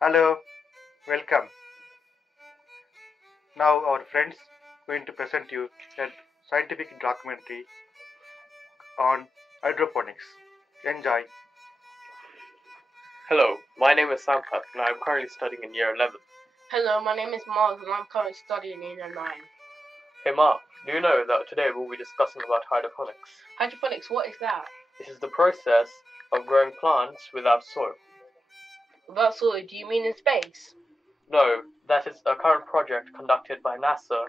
Hello, welcome. Now our friends going to present you a scientific documentary on hydroponics. Enjoy. Hello, my name is Sampath and I am currently studying in year 11. Hello, my name is Myles and I'm currently studying in year 9. Hey Mark, do you know that today we'll be discussing about hydroponics? Hydroponics, what is that? This is the process of growing plants without soil. Without soil, do you mean in space? No, that is a current project conducted by NASA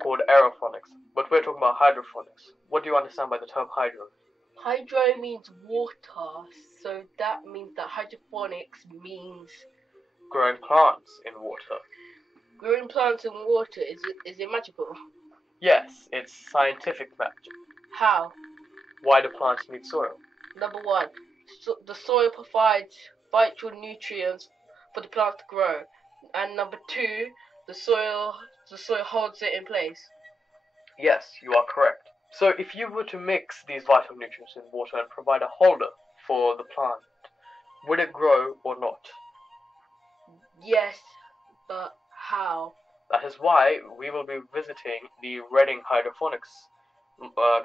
called aeroponics, but we're talking about hydroponics. What do you understand by the term hydro? Hydro means water, so that means that hydroponics means Growing plants in water. growing plants in water. Is it magical? Yes, it's scientific magic. How? Why do plants need soil? Number one, the soil provides vital nutrients for the plant to grow, and number two, the soil holds it in place. Yes, you are correct. So if you were to mix these vital nutrients in water and provide a holder for the plant, would it grow or not? Yes, but how? That is why we will be visiting the Reading Hydroponics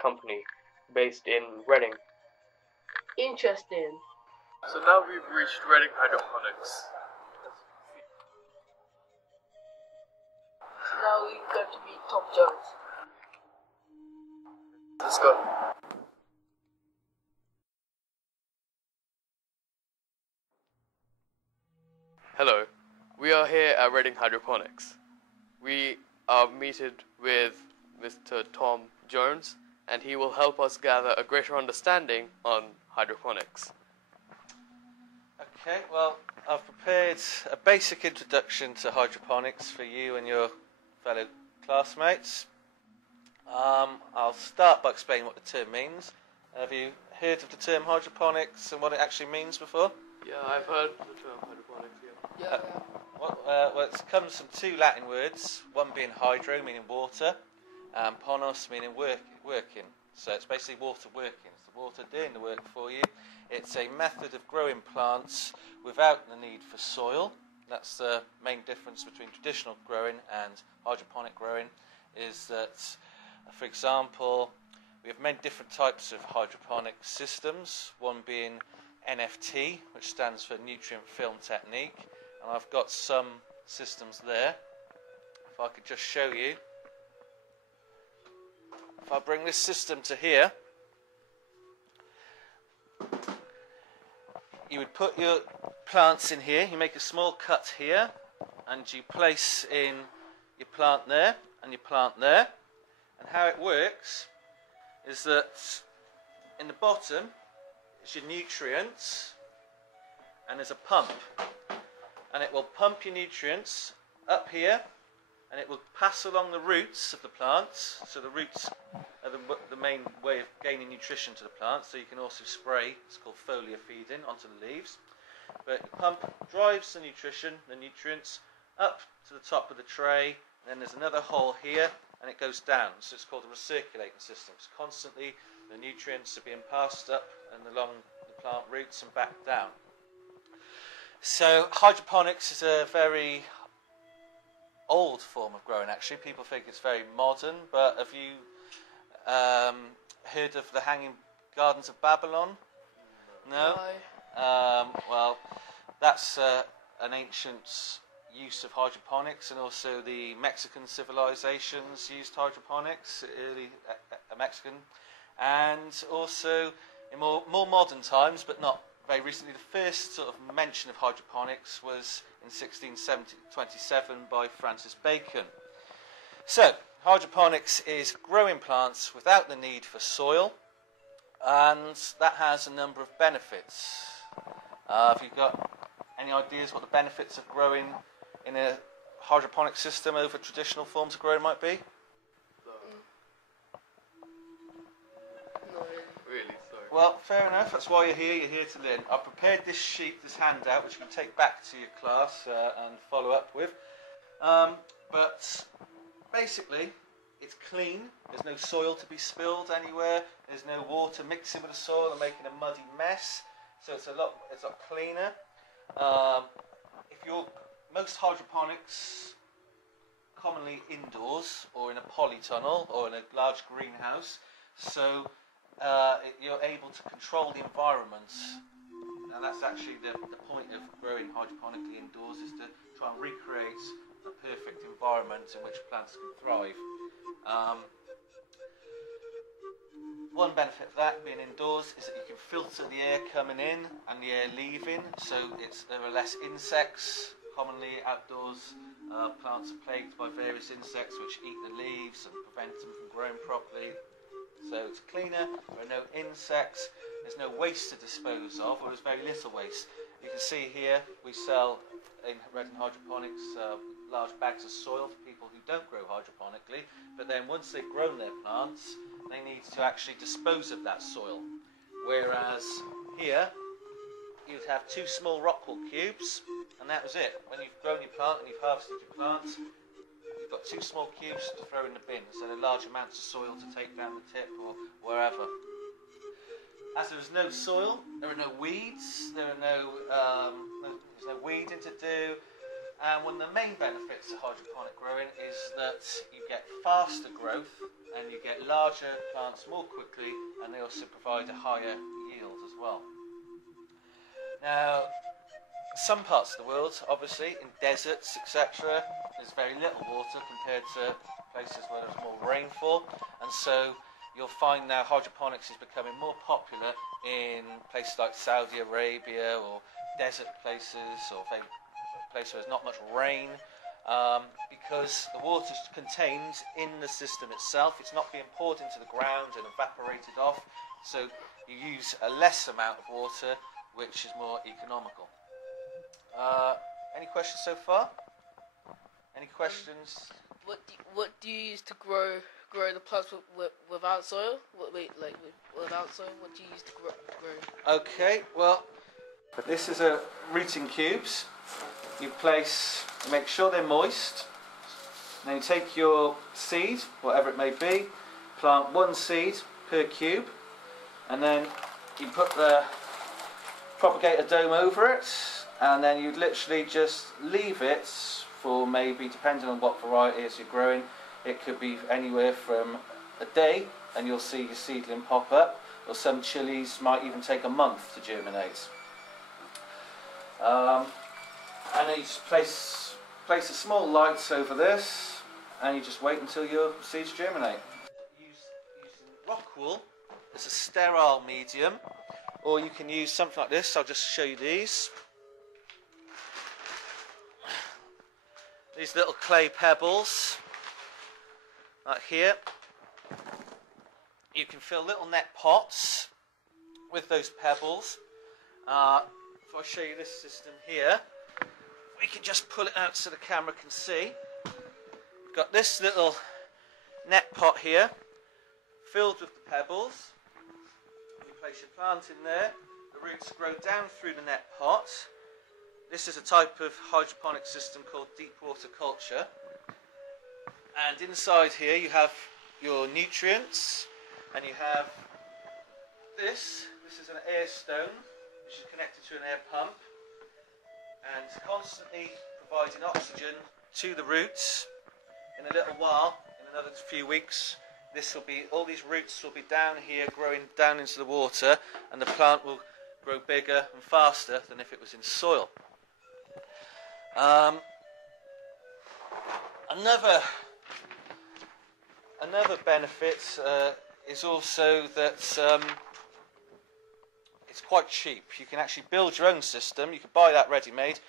company based in Reading. Interesting. So now we've reached Reading Hydroponics. So now we're going to meet Tom Jones. Let's go. Hello, we are here at Reading Hydroponics. We are meeted with Mr. Tom Jones, and he will help us gather a greater understanding on hydroponics. Okay, well, I've prepared a basic introduction to hydroponics for you and your fellow classmates. I'll start by explaining what the term means. Have you heard of the term hydroponics and what it actually means before? Yeah, I've heard the term hydroponics, yeah. Well, it comes from two Latin words, one being hydro, meaning water, and ponos, meaning working. So it's basically water working. It's the water doing the work for you. It's a method of growing plants without the need for soil. That's the main difference between traditional growing and hydroponic growing, is that, for example, we have many different types of hydroponic systems, one being NFT, which stands for Nutrient Film Technique, and I've got some systems there. If I could just show you. If I bring this system to here, you would put your plants in here, you make a small cut here, and you place in your plant there, and your plant there. And how it works is that in the bottom is your nutrients, and there's a pump, and it will pump your nutrients up here, and it will pass along the roots of the plants. So the roots are the main way of gaining nutrition to the plant. So you can also spray, it's called foliar feeding, onto the leaves. But the pump drives the nutrients up to the top of the tray, and then there's another hole here, and it goes down. So it's called a recirculating system. It's constantly the nutrients are being passed up and along the plant roots and back down. So hydroponics is a very old form of growing, actually. People think it's very modern, but have you heard of the Hanging Gardens of Babylon? No? Well, that's an ancient use of hydroponics, and also the Mexican civilizations used hydroponics, early Mexican, and also in more modern times, but not very recently, the first sort of mention of hydroponics was in 1627 by Francis Bacon. So, hydroponics is growing plants without the need for soil, and that has a number of benefits. Have you got any ideas what the benefits of growing in a hydroponic system over traditional forms of growing might be? Really, sorry. Well, fair enough. That's why you're here. You're here to learn. I've prepared this sheet, this handout, which you can take back to your class and follow up with. But basically, it's clean. There's no soil to be spilled anywhere. There's no water mixing with the soil and making a muddy mess. So it's a lot cleaner. Most hydroponics commonly indoors or in a polytunnel or in a large greenhouse, so you're able to control the environment, and that's actually the point of growing hydroponically indoors, is to try and recreate a perfect environment in which plants can thrive. One benefit of that being indoors is that you can filter the air coming in and the air leaving, so there are less insects. Commonly outdoors, plants are plagued by various insects which eat the leaves and prevent them from growing properly. So it's cleaner, there are no insects, there's no waste to dispose of, or there's very little waste. You can see here we sell in Reading Hydroponics large bags of soil for people who don't grow hydroponically, but then once they've grown their plants, they need to actually dispose of that soil. Whereas here, you'd have 2 small rock wool cubes, and that was it. When you've grown your plant and you've harvested your plant, you've got 2 small cubes to throw in the bin, so they're large amounts of soil to take down the tip or wherever. As there is no soil, there are no weeds, there's no weeding to do, and one of the main benefits of hydroponic growing is that you get faster growth and you get larger plants more quickly, and they also provide a higher yield as well. Now, some parts of the world, obviously, in deserts, etc., there's very little water compared to places where there's more rainfall, and so you'll find now hydroponics is becoming more popular in places like Saudi Arabia or desert places or places where there's not much rain, because the water is contained in the system itself. It's not being poured into the ground and evaporated off, so you use a less amount of water, which is more economical. Any questions so far? Any questions? What do you use to grow the plants without soil? Without soil, what do you use to grow? Okay, well, this is a rooting cubes. You make sure they're moist. Then you take your seed, whatever it may be, plant 1 seed per cube, and then you put the propagator dome over it, and then you'd literally just leave it for maybe, depending on what variety it is you're growing, it could be anywhere from a day and you'll see your seedling pop up, or some chilies might even take a month to germinate. And then you just place a small light over this, and you just wait until your seeds germinate. Using rock wool as a sterile medium, or you can use something like this. I'll just show you these. These little clay pebbles, like here. You can fill little net pots with those pebbles. If I show you this system here, we can just pull it out so the camera can see. We've got this little net pot here, filled with the pebbles. You place your plant in there, the roots grow down through the net pot. This is a type of hydroponic system called deep water culture. And inside here you have your nutrients, and you have this. This is an air stone, which is connected to an air pump, and constantly providing oxygen to the roots. In a little while, in another few weeks, all these roots will be down here, growing down into the water, and the plant will grow bigger and faster than if it was in soil. Another benefit is also that it's quite cheap. You can actually build your own system. You can buy that ready-made,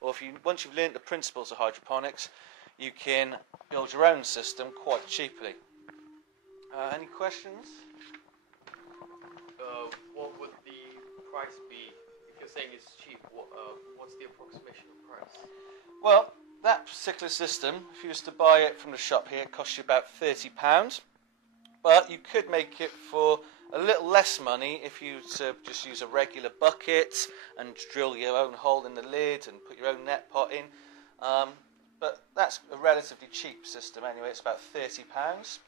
or once you've learned the principles of hydroponics, you can build your own system quite cheaply. Any questions? What would the price be? If you're saying it's cheap, what's the approximation of price? Well, that particular system, if you was to buy it from the shop here, it costs you about £30. But you could make it for a little less money if you were to just use a regular bucket and drill your own hole in the lid and put your own net pot in. But that's a relatively cheap system anyway, it's about £30.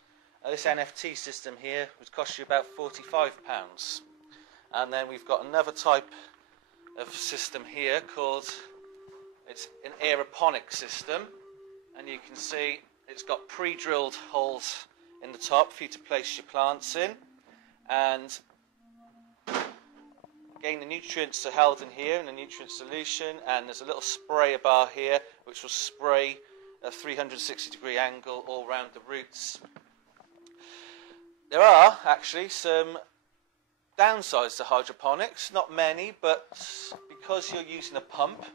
This NFT system here would cost you about £45. And then we've got another type of system here called, it's an aeroponic system, and you can see it's got pre-drilled holes in the top for you to place your plants in, and again the nutrients are held in here in a nutrient solution, and there's a little sprayer bar here which will spray a 360-degree angle all around the roots. There are actually some downsides to hydroponics, not many, but because you're using a pump,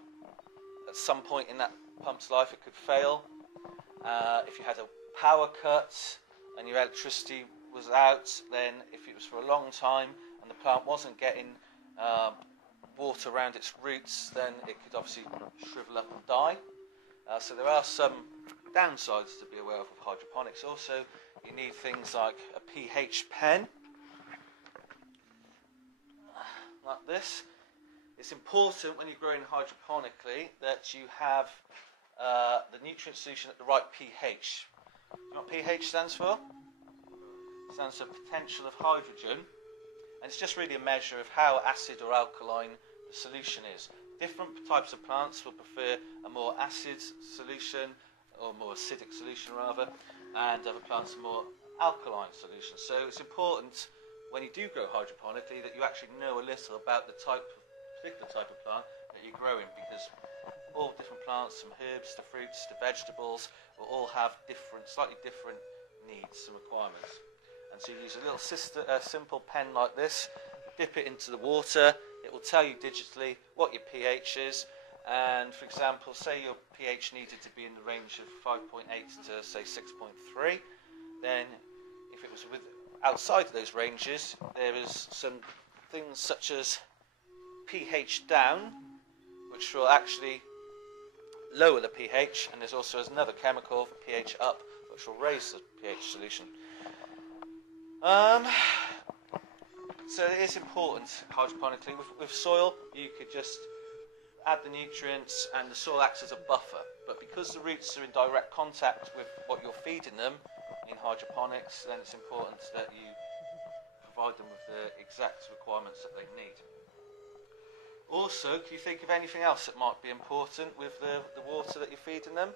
at some point in that pump's life it could fail. If you had a power cut and your electricity was out, then if it was for a long time and the plant wasn't getting water around its roots, then it could obviously shrivel up and die. So there are some downsides to be aware of hydroponics. Also, you need things like a pH pen, like this. It's important when you're growing hydroponically that you have the nutrient solution at the right pH. Do you know what pH stands for? It stands for potential of hydrogen, and it's just really a measure of how acid or alkaline the solution is. Different types of plants will prefer a more acid solution, or more acidic solution rather, and other plants a more alkaline solution. So it's important when you do grow hydroponically that you actually know a little about the particular type of plant that you're growing, because all different plants, from herbs to fruits to vegetables, will all have slightly different needs and requirements. And so you use a little simple pen like this, dip it into the water. It will tell you digitally what your pH is, and for example, say your pH needed to be in the range of 5.8 to say 6.3, then if it was outside of those ranges, there is some things such as pH down, which will actually lower the pH, and there's also another chemical, pH up, which will raise the pH solution. So it is important hydroponically. With soil, you could just add the nutrients and the soil acts as a buffer. But because the roots are in direct contact with what you're feeding them in hydroponics, then it's important that you provide them with the exact requirements that they need. Also, can you think of anything else that might be important with the water that you're feeding them?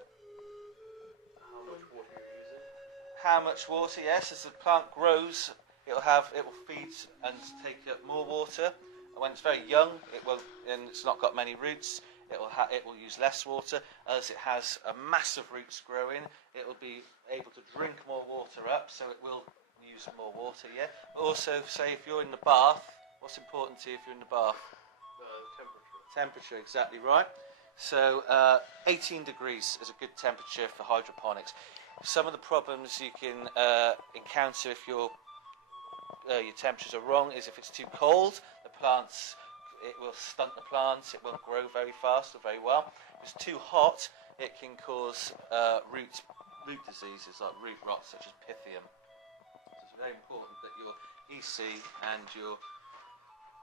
How much water you're using? How much water, yes. As the plant grows, it will feed and take up more water. When it's very young, and it's not got many roots, it will use less water. As it has a massive roots growing, it will be able to drink more water up, so it will use more water. Yeah. But also, say if you're in the bath, what's important to you if you're in the bath? Temperature, exactly right. So 18 degrees is a good temperature for hydroponics. Some of the problems you can encounter if your temperatures are wrong is if it's too cold, it will stunt the plants, it won't grow very fast or very well. If it's too hot, it can cause root diseases like root rot, such as pythium. So it's very important that your EC and your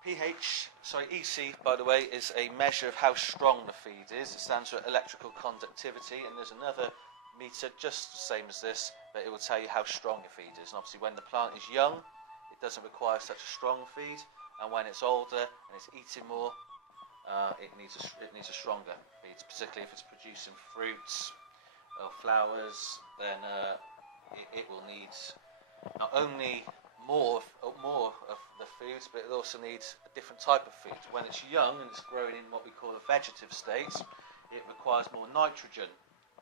EC, by the way, is a measure of how strong the feed is. It stands for electrical conductivity, and there's another meter just the same as this, but it will tell you how strong your feed is. And obviously when the plant is young, it doesn't require such a strong feed, and when it's older and it's eating more, it needs a stronger feed, particularly if it's producing fruits or flowers. Then it will need not only more of the foods, but it also needs a different type of food. When it's young and it's growing in what we call a vegetative state, it requires more nitrogen,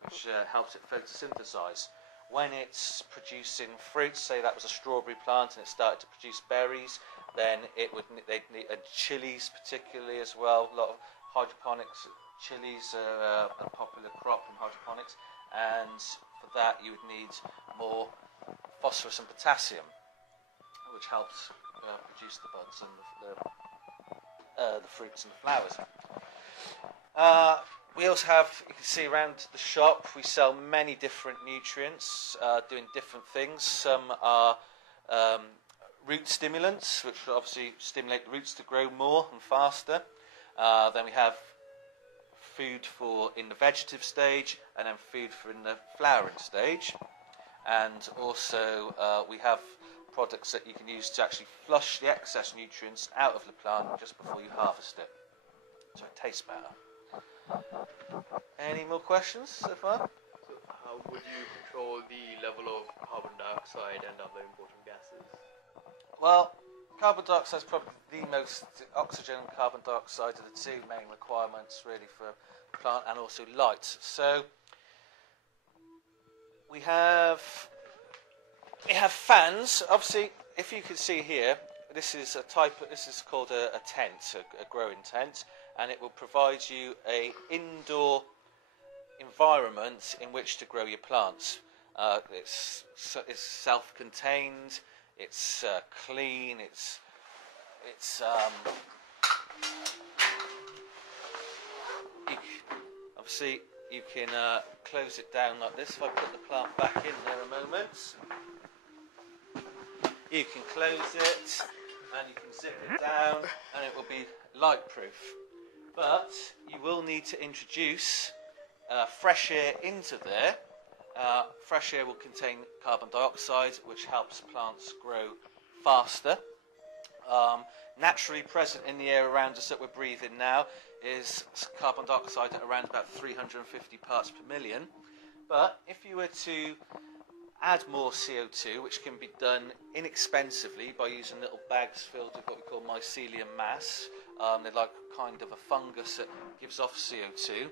which helps it photosynthesize. When it's producing fruits, say that was a strawberry plant and it started to produce berries, then they'd need chilies particularly as well. A lot of hydroponics, chilies are a popular crop from hydroponics, and for that you would need more phosphorus and potassium, which helps produce the buds and the fruits and the flowers. We also have, you can see around the shop, we sell many different nutrients, doing different things. Some are root stimulants, which will obviously stimulate the roots to grow more and faster. Then we have food for in the vegetative stage, and then food for in the flowering stage. And also we have products that you can use to actually flush the excess nutrients out of the plant just before you harvest it. so it tastes better. Any more questions so far? So how would you control the level of carbon dioxide and other important gases? Well, carbon dioxide is probably the most, oxygen and carbon dioxide are the two main requirements really for a plant, and also light. So we have fans. Obviously, if you can see here, this is called a tent, a growing tent, and it will provide you a indoor environment in which to grow your plants. It's self-contained. It's clean. It's obviously you can close it down like this. If I put the plant back in there a moment, you can close it and you can zip it down, and it will be light-proof. But you will need to introduce fresh air into there. Fresh air will contain carbon dioxide, which helps plants grow faster. Naturally present in the air around us that we're breathing now is carbon dioxide at around about 350 parts per million. But if you were to add more CO2, which can be done inexpensively by using little bags filled with what we call mycelium mass, they're like kind of a fungus that gives off CO2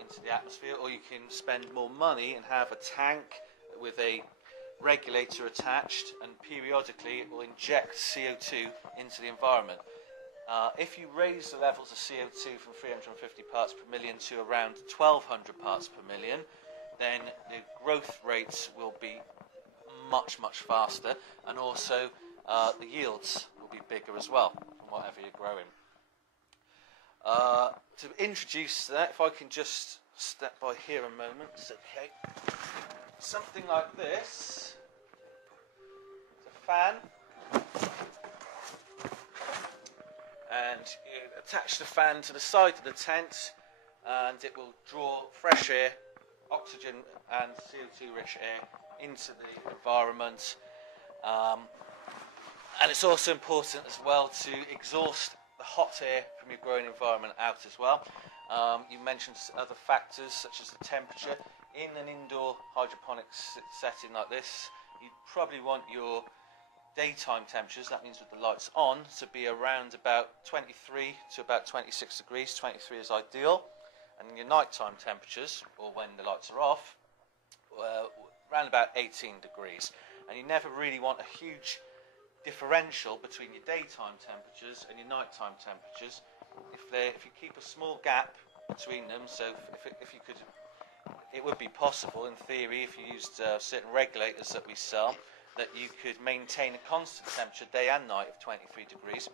into the atmosphere, or you can spend more money and have a tank with a regulator attached, and periodically it will inject CO2 into the environment. If you raise the levels of CO2 from 350 parts per million to around 1200 parts per million, then the growth rates will be much faster, and also the yields will be bigger as well from whatever you're growing. To introduce that, if I can just step by here a moment, okay. Something like this. It's a fan, and you attach the fan to the side of the tent, and it will draw fresh air, oxygen and CO2-rich air into the environment. And it's also important as well to exhaust the hot air from your growing environment out as well. You mentioned other factors such as the temperature. In an indoor hydroponics setting like this, you'd probably want your daytime temperatures, that means with the lights on, to be around about 23 to about 26 degrees. 23 is ideal. And your nighttime temperatures, or when the lights are off, around about 18 degrees. And you never really want a huge differential between your daytime temperatures and your nighttime temperatures. If you keep a small gap between them, so if you could, it would be possible in theory if you used certain regulators that we sell, that you could maintain a constant temperature day and night of 23 degrees,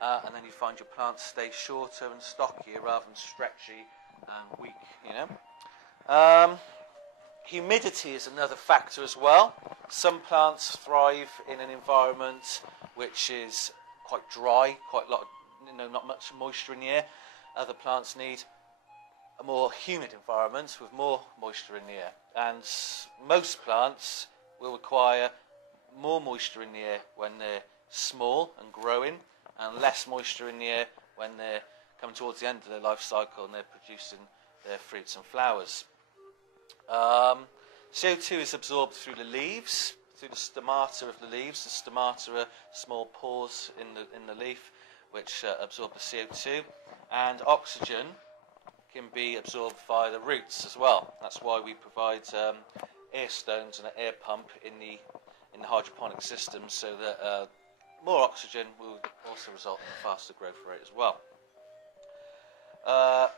and then you find your plants stay shorter and stockier rather than stretchy and weak, you know. Humidity is another factor as well. Some plants thrive in an environment which is quite dry, quite a lot of, not much moisture in the air. Other plants need a more humid environment with more moisture in the air. And most plants will require more moisture in the air when they're small and growing, and less moisture in the air when they're coming towards the end of their life cycle and they're producing their fruits and flowers. CO2 is absorbed through the leaves, through the stomata of the leaves. The stomata are small pores in the leaf which absorb the CO2, and oxygen can be absorbed via the roots as well. That's why we provide air stones and an air pump in the hydroponic system, so that more oxygen will also result in a faster growth rate as well.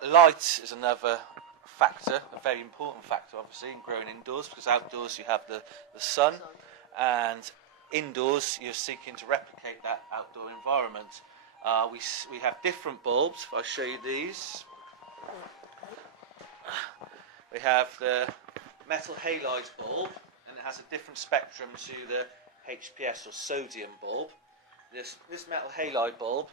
Light is another factor, a very important factor obviously in growing indoors, because outdoors you have the sun, and indoors you're seeking to replicate that outdoor environment. We have different bulbs. If I show you these, we have the metal halide bulb, and it has a different spectrum to the HPS or sodium bulb. This metal halide bulb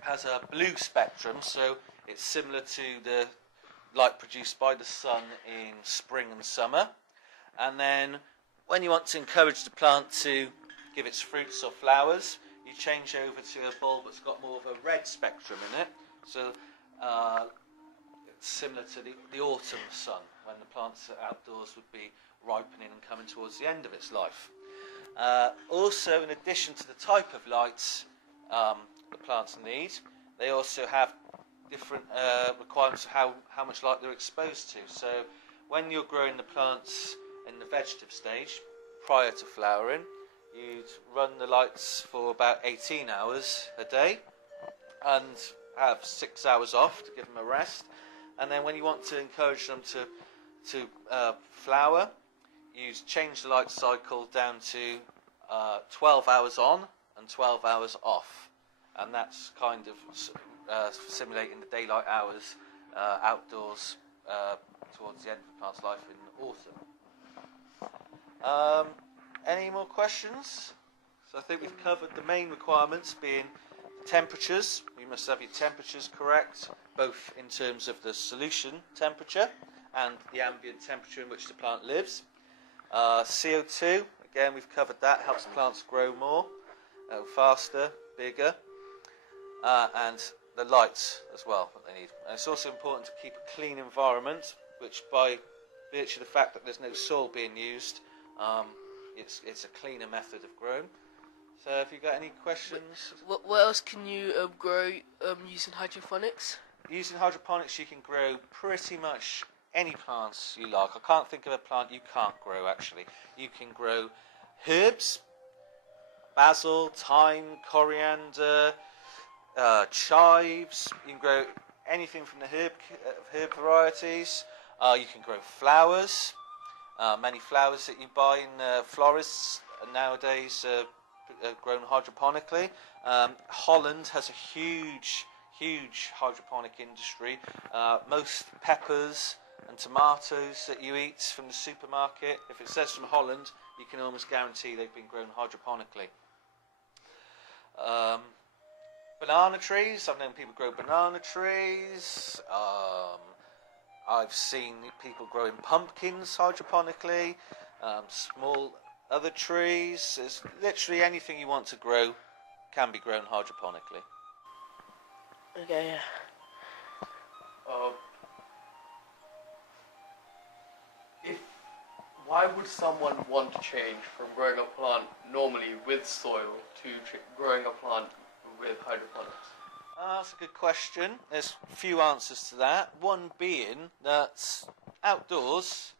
has a blue spectrum, so it's similar to the light produced by the sun in spring and summer. And then when you want to encourage the plant to give its fruits or flowers, you change over to a bulb that's got more of a red spectrum in it. So it's similar to the autumn sun, when the plants outdoors would be ripening and coming towards the end of its life. Also, in addition to the type of lights the plants need, they also have different requirements of how much light they're exposed to. So when you're growing the plants in the vegetative stage, prior to flowering, you'd run the lights for about 18 hours a day and have 6 hours off to give them a rest. And then when you want to encourage them to flower, you change the light cycle down to 12 hours on and 12 hours off. And that's kind of simulating the daylight hours outdoors towards the end of the plant's life in autumn. Any more questions? So I think we've covered the main requirements, being temperatures. You must have your temperatures correct, both in terms of the solution temperature and the ambient temperature in which the plant lives. CO2, again, we've covered that, helps plants grow more, faster, bigger. And the lights as well that they need. And it's also important to keep a clean environment, which by virtue of the fact that there's no soil being used, it's a cleaner method of growing. So have you got any questions? What else can you grow using hydroponics? Using hydroponics, you can grow pretty much any plants you like. I can't think of a plant you can't grow, actually. You can grow herbs, basil, thyme, coriander, chives. You can grow anything from the herb varieties. You can grow flowers. Many flowers that you buy in florists nowadays are grown hydroponically. Holland has a huge hydroponic industry. Most peppers and tomatoes that you eat from the supermarket, if it says from Holland, you can almost guarantee they've been grown hydroponically. Banana trees, I've known people grow banana trees. I've seen people growing pumpkins hydroponically, small other trees. There's literally anything you want to grow can be grown hydroponically. Okay, yeah. Why would someone want to change from growing a plant normally with soil to growing a plant with hydroponics? That's a good question. There's a few answers to that. One being that outdoors,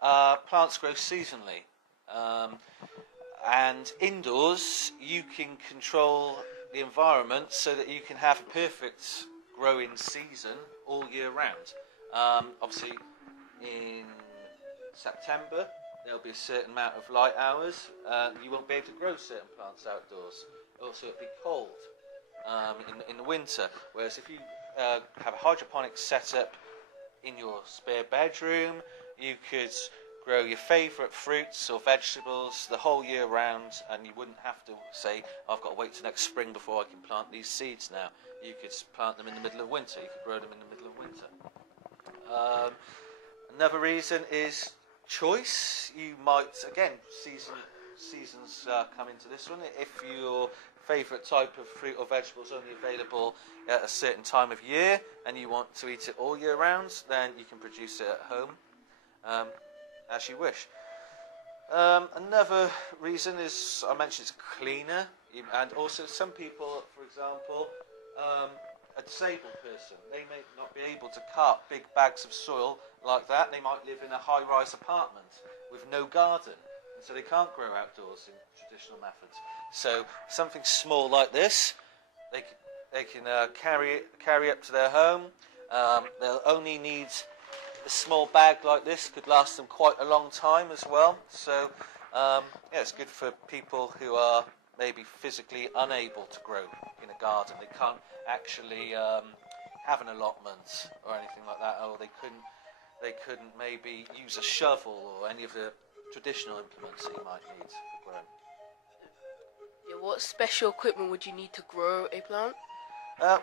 plants grow seasonally. And indoors, you can control the environment so that you can have a perfect growing season all year round. Obviously, in September, there'll be a certain amount of light hours. You won't be able to grow certain plants outdoors. Also, it'll be cold in the winter. Whereas if you have a hydroponic setup in your spare bedroom, you could grow your favourite fruits or vegetables the whole year round, and you wouldn't have to say, I've got to wait till next spring before I can plant these seeds now. You could plant them in the middle of winter. You could grow them in the middle of winter. Another reason is choice. You might, again, seasons come into this one. If your favourite type of fruit or vegetable is only available at a certain time of year and you want to eat it all year round, then you can produce it at home as you wish. Another reason is, I mentioned, it's cleaner, and also some people, for example, a disabled person, they may not be able to cart big bags of soil like that. They might live in a high-rise apartment with no garden, and so they can't grow outdoors in traditional methods. So something small like this, they can carry up to their home. They'll only need a small bag like this, could last them quite a long time as well. So yeah, it's good for people who are maybe physically unable to grow in a garden. They can't actually have an allotment or anything like that, or they couldn't maybe use a shovel or any of the traditional implements that you might need for growing. Yeah, what special equipment would you need to grow a plant?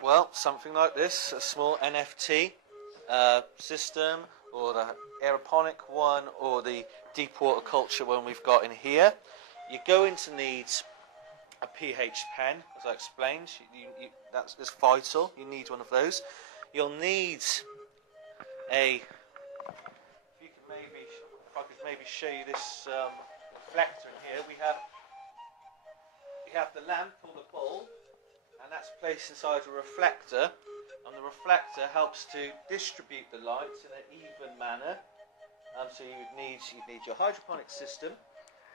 Well, something like this, a small NFT system, or the aeroponic one, or the deep water culture one we've got in here. You're going to need a pH pen, as I explained. That's vital. You need one of those. You'll need if I could maybe show you this reflector in here. We have the lamp or the bulb, and that's placed inside a reflector, and the reflector helps to distribute the light in an even manner. So you'd need your hydroponic system.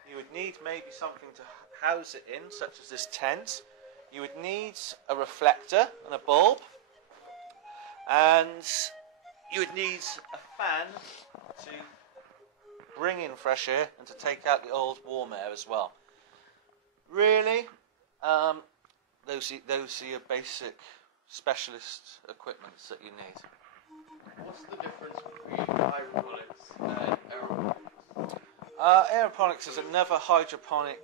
You would need maybe something to house it in, such as this tent. You would need a reflector and a bulb, and you would need a fan to bring in fresh air and to take out the old warm air as well. Really, those are your basic specialist equipments that you need. What's the difference between hydroponics and aeroponics? Aeroponics is another hydroponic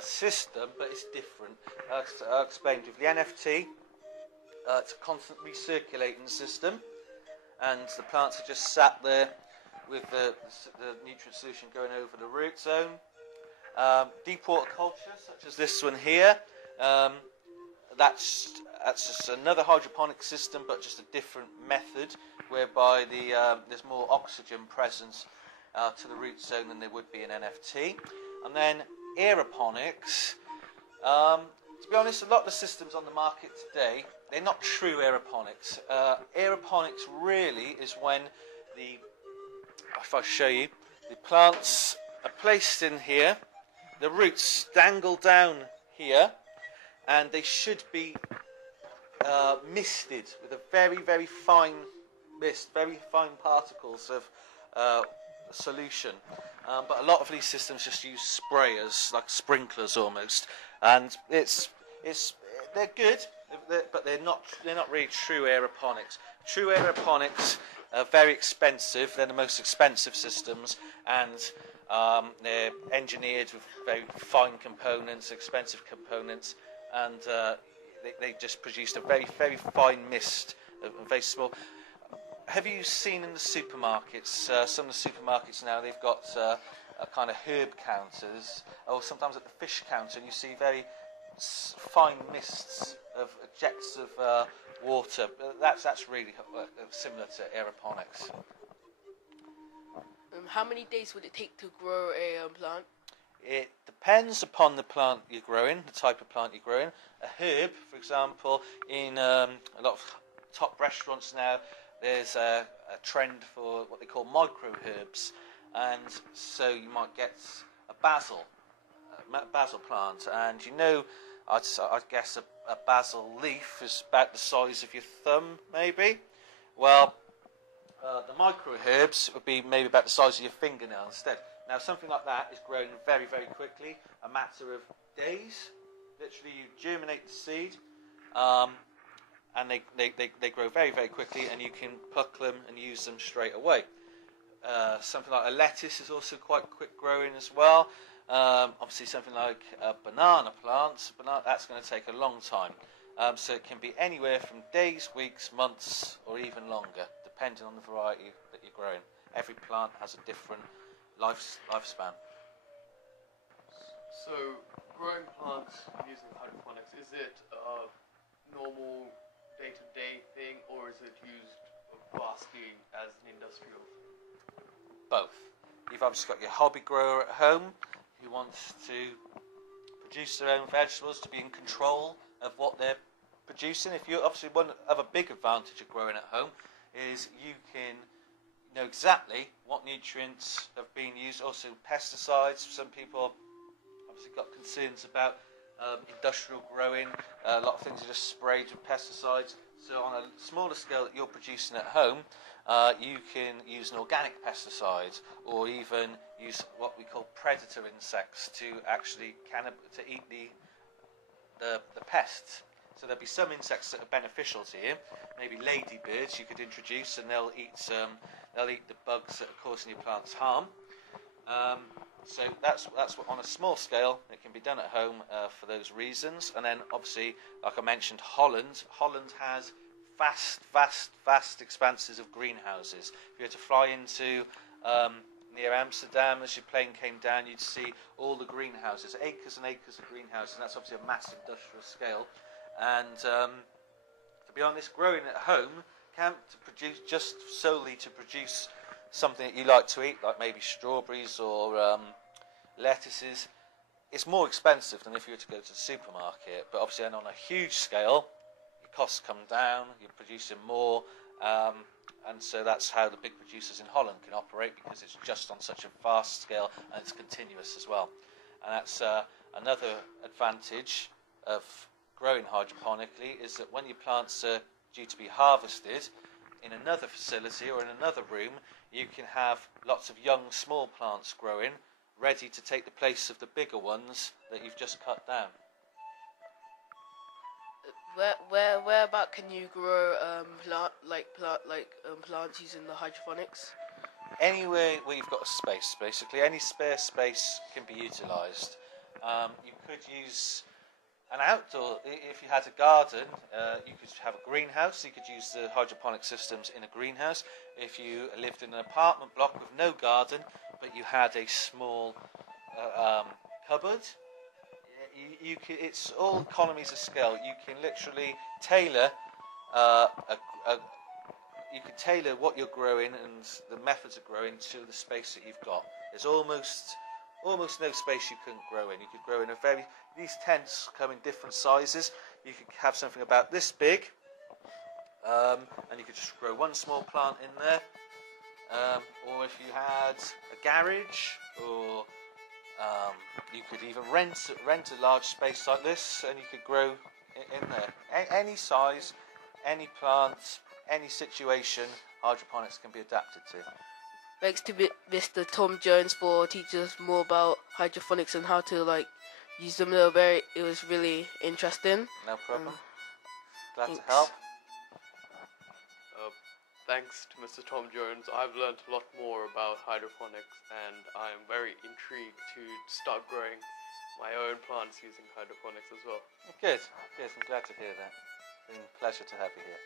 system, but it's different. I'll explain to you. The NFT, it's a constant recirculating system, and the plants are just sat there with the nutrient solution going over the root zone. Deep water culture, such as this one here, that's just another hydroponic system, but just a different method, whereby there's more oxygen presence to the root zone than there would be in NFT. And then aeroponics, to be honest, a lot of the systems on the market today, they're not true aeroponics. Aeroponics really is when if I show you, the plants are placed in here, the roots dangle down here, and they should be misted with a very, very fine mist, very fine particles of solution. But a lot of these systems just use sprayers, like sprinklers almost, and they're good, but they're not really true aeroponics. True aeroponics are very expensive. They're the most expensive systems, and they're engineered with very fine components, expensive components, and they just produced a very, very fine mist, very small. Have you seen in the supermarkets, some of the supermarkets now, they've got a kind of herb counters, or sometimes at the fish counter, and you see very fine mists of jets of water. That's really similar to aeroponics. How many days would it take to grow a plant? It depends upon the plant you're growing, the type of plant you're growing. A herb, for example, in a lot of top restaurants now, there's a trend for what they call micro herbs, and so you might get a basil plant, and I'd guess a basil leaf is about the size of your thumb, maybe. Well, the micro herbs would be maybe about the size of your fingernail instead. Now, something like that is grown very, very quickly, a matter of days. Literally, you germinate the seed, and they grow very, very quickly, and you can pluck them and use them straight away. Something like a lettuce is also quite quick growing as well. Obviously, something like a banana plant, that's going to take a long time. So it can be anywhere from days, weeks, months, or even longer, depending on the variety that you're growing. Every plant has a different lifespan. So, growing plants using hydroponics, is it a normal day-to-day thing, or is it used vastly as an industrial thing? Both. You've obviously got your hobby grower at home who wants to produce their own vegetables, to be in control of what they're producing. If you obviously, one other big advantage of growing at home is you can know exactly what nutrients have been used. Also, pesticides. Some people obviously got concerns about industrial growing. A lot of things are just sprayed with pesticides. So on a smaller scale that you're producing at home, you can use an organic pesticide, or even use what we call predator insects to actually to eat the pests. So there'll be some insects that are beneficial to you. Maybe ladybirds you could introduce, and they'll eat the bugs that are causing your plants harm. So that's what, on a small scale, it can be done at home for those reasons. And then obviously, like I mentioned, Holland has vast expanses of greenhouses. If you were to fly into near Amsterdam, as your plane came down, you'd see all the greenhouses, acres and acres of greenhouses, and that's obviously a massive industrial scale. And to be honest, growing at home to produce just solely to produce something that you like to eat, like maybe strawberries or lettuces, it's more expensive than if you were to go to the supermarket. But obviously, and on a huge scale, your costs come down, you're producing more, and so that's how the big producers in Holland can operate, because it's just on such a vast scale and it's continuous as well. And that's another advantage of growing hydroponically, is that when your plants are due to be harvested in another facility or in another room, you can have lots of young small plants growing, ready to take the place of the bigger ones that you've just cut down. Where about can you grow plants using the hydroponics? Anywhere where you've got a space, basically, any spare space can be utilised. You could use an outdoor, if you had a garden, you could have a greenhouse. You could use the hydroponic systems in a greenhouse. If you lived in an apartment block with no garden, but you had a small cupboard, you can, it's all economies of scale. You can literally tailor you can tailor what you're growing and the methods of growing to the space that you've got. There's almost no space you couldn't grow in. You could grow in these tents come in different sizes. You could have something about this big, and you could just grow one small plant in there. Or if you had a garage, or you could even rent a large space like this, and you could grow in there. Any size, any plant, any situation, hydroponics can be adapted to. Thanks to Mr. Tom Jones for teaching us more about hydroponics and how to use them. It was really interesting. No problem. Glad thanks. to help. Thanks to Mr. Tom Jones, I've learned a lot more about hydroponics, and I'm very intrigued to start growing my own plants using hydroponics as well. Good. I'm glad to hear that. It's been a pleasure to have you here.